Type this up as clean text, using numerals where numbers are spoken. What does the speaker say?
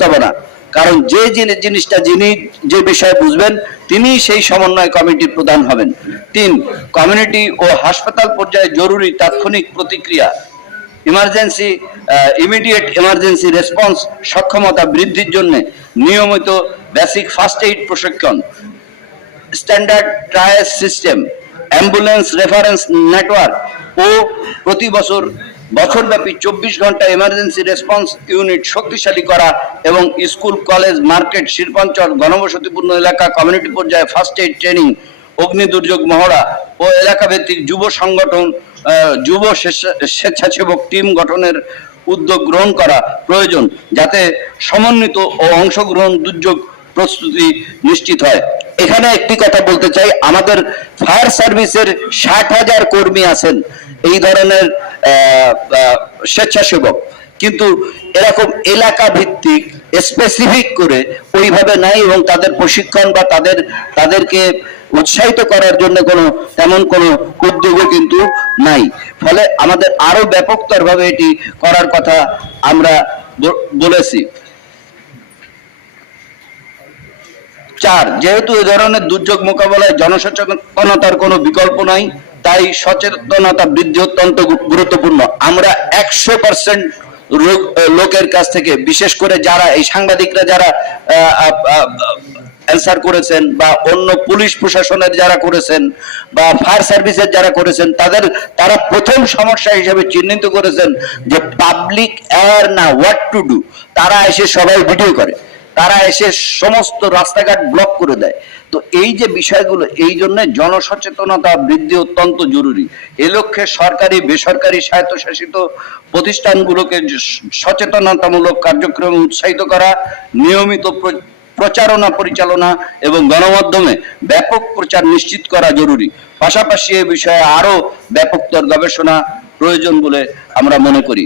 ব্যবস্থাপনা, কারণ যে জিনিসটা যিনি যে বিষয়ে বুঝবেন তিনি সেই সমন্বয় কমিটির প্রধান হবেন। 3, কমিউনিটি ও হাসপাতাল পর্যায়ে জরুরি তাৎক্ষণিক প্রতিক্রিয়া, ইমিডিয়েট এমার্জেন্সি রেসপন্স সক্ষমতা বৃদ্ধির জন্য নিয়মিত বেসিক ফার্স্ট এইড প্রশিক্ষণ, standard trial system, ambulance reference network ও প্রতি বছরব্যাপী 24 ঘন্টা এমার্জেন্সি রেসপন্স ইউনিট শক্তিশালী করা এবং স্কুল, কলেজ, মার্কেট, শিল্পাঞ্চল, ঘনবসতিপূর্ণ এলাকা, কমিউনিটি পর্যায়ে ফার্স্ট এইড ট্রেনিং, অগ্নি দুর্যোগ মহড়া ও এলাকাভিত্তিক যুব সংগঠন, যুব স্বেচ্ছাসেবক টিম গঠনের উদ্যোগ গ্রহণ করা প্রয়োজন, যাতে সমন্বিত ও অংশগ্রহণ দুর্যোগ প্রস্তুতি নিশ্চিত হয়। এখানে একটি কথা বলতে চাই, আমাদের ফায়ার সার্ভিসের 60,000 কর্মী আছেন এই ধরনের স্বেচ্ছাসেবক, কিন্তু এরকম এলাকা ভিত্তিক স্পেসিফিক করে ওইভাবে নাই এবং তাদের প্রশিক্ষণ বা তাদেরকে উৎসাহিত করার জন্য তেমন কোনো উদ্যোগও কিন্তু নাই। ফলে আমাদের আরো ব্যাপকতরভাবে এটি করার কথা আমরা বলেছি। 4, যেহেতু এ ধরনের দুর্যোগ মোকাবেলায় জনসচেতনতার কোনো বিকল্প নাই, তাই সচেতনতা বৃদ্ধি অত্যন্ত গুরুত্বপূর্ণ। আমরা 100% লোকের কাছ থেকে, বিশেষ করে যারা এই সাংবাদিকরা যারা অ্যান্সার করেছেন বা অন্য পুলিশ প্রশাসনের যারা করেছেন বা ফায়ার সার্ভিসের যারা করেছেন, তারা প্রথম সমস্যা হিসেবে চিহ্নিত করেছেন যে পাবলিক অ্যাওয়ার না হোয়াট টু ডু। তারা এসে সবাই ভিডিও করে, তারা এসে সমস্ত রাস্তাঘাট ব্লক করে দেয়। তো এই যে বিষয়গুলো, এই জন্য জনসচেতনতা বৃদ্ধি অত্যন্ত জরুরি। এ লক্ষ্যে সরকারি, বেসরকারি, স্বায়ত্তশাসিত প্রতিষ্ঠানগুলোকে সচেতনতামূলক কার্যক্রমে উৎসাহিত করা, নিয়মিত প্রচারণা পরিচালনা এবং গণমাধ্যমে ব্যাপক প্রচার নিশ্চিত করা জরুরি। পাশাপাশি এ বিষয়ে আরো ব্যাপকতর গবেষণা প্রয়োজন বলে আমরা মনে করি।